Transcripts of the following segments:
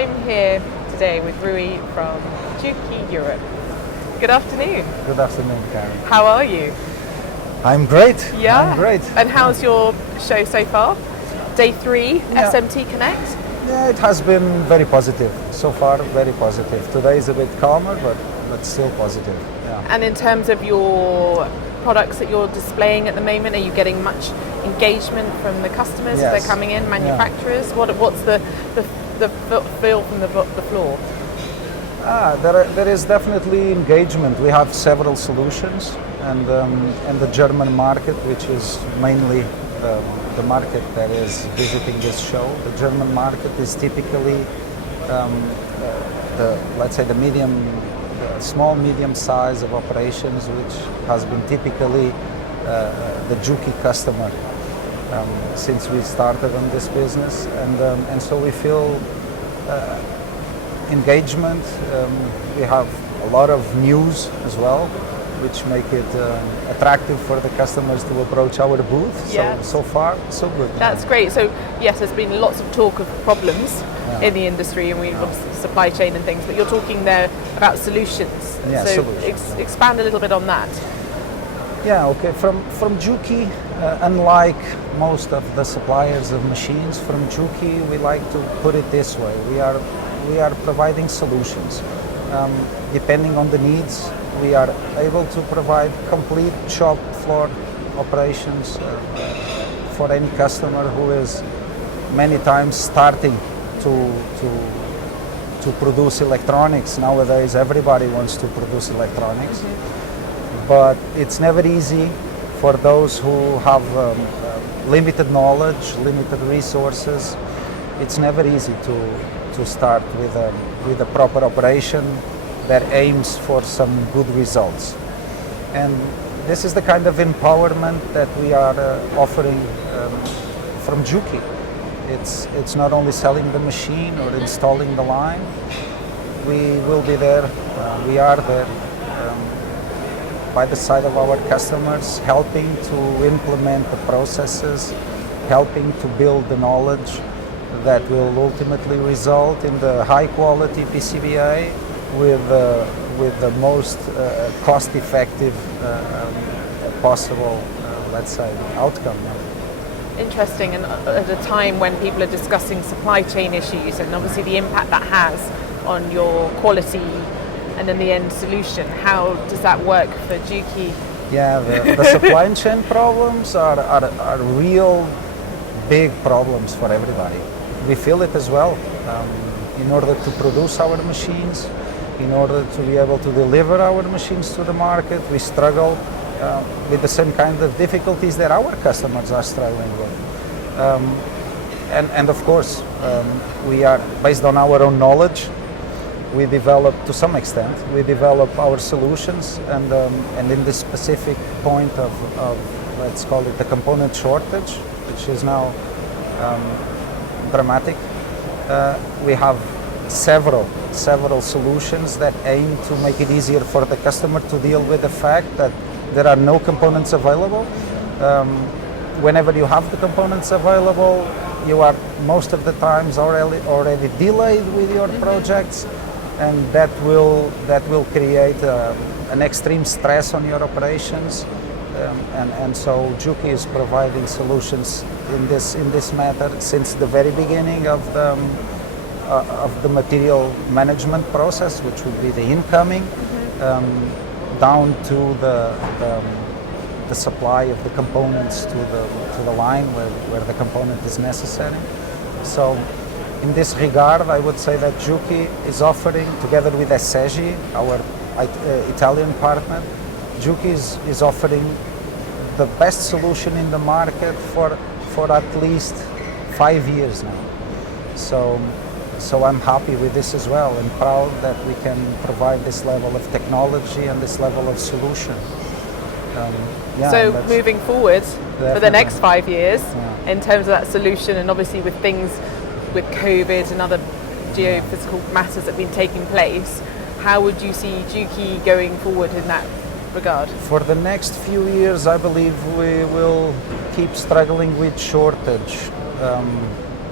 I'm here today with Rui from Juki Europe. Good afternoon. Good afternoon, Karen. How are you? I'm great. Yeah? I'm great. And how's your show so far? Day 3, Yeah. SMTconnect? Yeah, it has been very positive. So far, very positive. Today is a bit calmer, but still positive. Yeah. And in terms of your products that you're displaying at the moment, are you getting much engagement from the customers as Yes. they're coming in, manufacturers? Yeah. What's the feel from the floor? There is definitely engagement. We have several solutions, and the German market, which is mainly the market that is visiting this show. The German market is typically the small medium size of operations, which has been typically the Juki customer since we started on this business, and so we feel engagement. We have a lot of news as well, which make it attractive for the customers to approach our booth. Yes. So far, so good. That's great. So yes, there's been lots of talk of problems in the industry, and we've obviously supply chain and things, but you're talking there about solutions. Yeah, so solutions. Expand a little bit on that. Yeah, okay. From Juki, unlike most of the suppliers of machines, from Juki we like to put it this way: we are providing solutions. Depending on the needs, we are able to provide complete shop floor operations for any customer who is many times starting to produce electronics. Nowadays, everybody wants to produce electronics, but it's never easy for those who have limited knowledge, limited resources. It's never easy to start with a proper operation that aims for some good results. And this is the kind of empowerment that we are offering from Juki. It's not only selling the machine or installing the line. We will be there, we are there by the side of our customers, helping to implement the processes, helping to build the knowledge that will ultimately result in the high quality PCBA with the most cost-effective possible, let's say, outcome. Interesting, and at a time when people are discussing supply chain issues and obviously the impact that has on your quality and then the end solution, how does that work for Juki? Yeah, the supply chain problems are real big problems for everybody. We feel it as well. In order to produce our machines, in order to be able to deliver our machines to the market, we struggle with the same kind of difficulties that our customers are struggling with. And of course, we are, based on our own knowledge, we develop, to some extent, we develop our solutions, and in this specific point of let's call it the component shortage, which is now dramatic, we have several solutions that aim to make it easier for the customer to deal with the fact that there are no components available. Whenever you have the components available, you are most of the times already delayed with your projects, and that will create an extreme stress on your operations. And so Juki is providing solutions in this matter since the very beginning of the material management process, which would be the incoming, down to the supply of the components to the line where the component is necessary. So in this regard, I would say that Juki is offering, together with SEGI, our Italian partner, Juki is offering the best solution in the market for at least 5 years now. So I'm happy with this as well, and proud that we can provide this level of technology and this level of solution. So moving forward for the next 5 years, in terms of that solution, and obviously with things with COVID and other geophysical matters that have been taking place, how would you see Juki going forward in that regard? For the next few years, I believe we will keep struggling with shortage.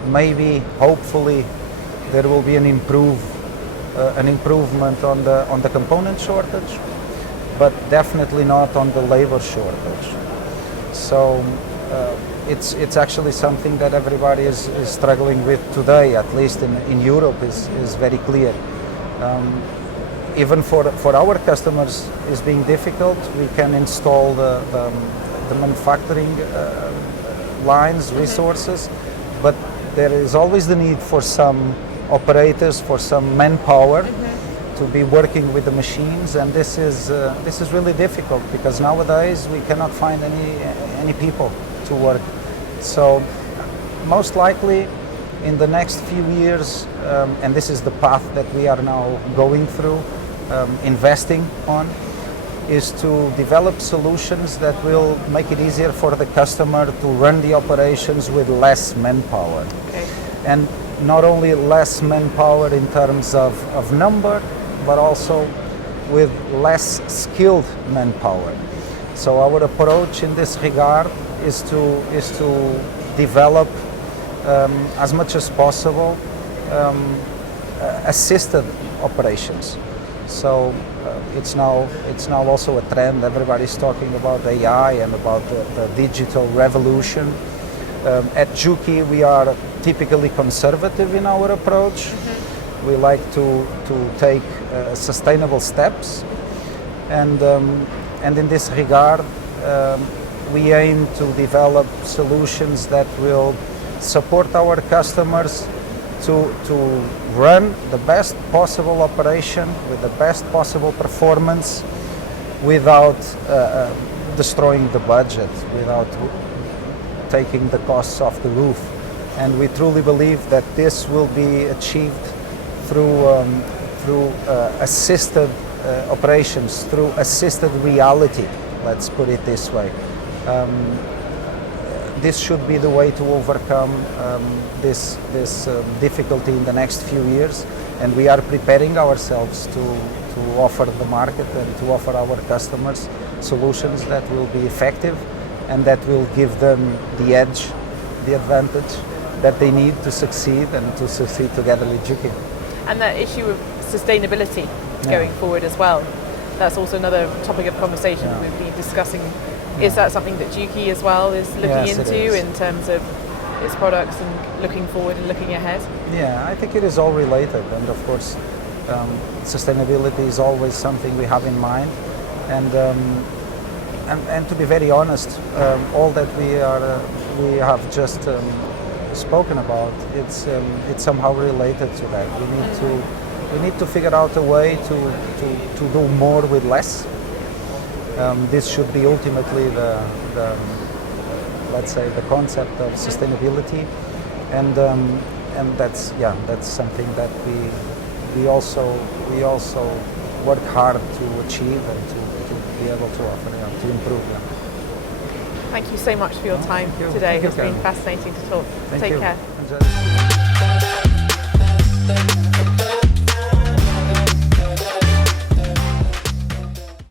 Maybe, hopefully, there will be an improvement on the component shortage, but definitely not on the labor shortage. So it's actually something that everybody is struggling with today, at least in Europe, is very clear. Even for our customers is being difficult. We can install the manufacturing lines, resources, but there is always the need for some operators, for some manpower to be working with the machines, and this is really difficult because nowadays we cannot find any people to work. So most likely in the next few years, and this is the path that we are now going through, investing on, is to develop solutions that will make it easier for the customer to run the operations with less manpower. Okay. And not only less manpower in terms of number, but also with less skilled manpower. So our approach in this regard is to develop as much as possible assisted operations. So it's now also a trend. Everybody's talking about AI and about the digital revolution. At Juki, we are typically conservative in our approach. We like to take sustainable steps, and in this regard, we aim to develop solutions that will support our customers to run the best possible operation with the best possible performance without destroying the budget, without taking the costs off the roof. And we truly believe that this will be achieved through assisted operations, through assisted reality, let's put it this way. This should be the way to overcome this difficulty in the next few years, and we are preparing ourselves to offer the market and to offer our customers solutions that will be effective and that will give them the edge, the advantage that they need to succeed and to succeed together with Juki. And that issue of sustainability going forward as well, that's also another topic of conversation we've been discussing. Is that something that Juki as well is looking into in terms of its products and looking forward and looking ahead? Yeah, I think it is all related, and of course sustainability is always something we have in mind, and to be very honest, all that we have just spoken about, it's somehow related to that. We need to figure out a way to do more with less. This should be ultimately the let's say the concept of sustainability, and that's something that we also work hard to achieve and to be able to offer, to improve them. Thank you so much for your time today. It's been fascinating to talk. Take care. Enjoy.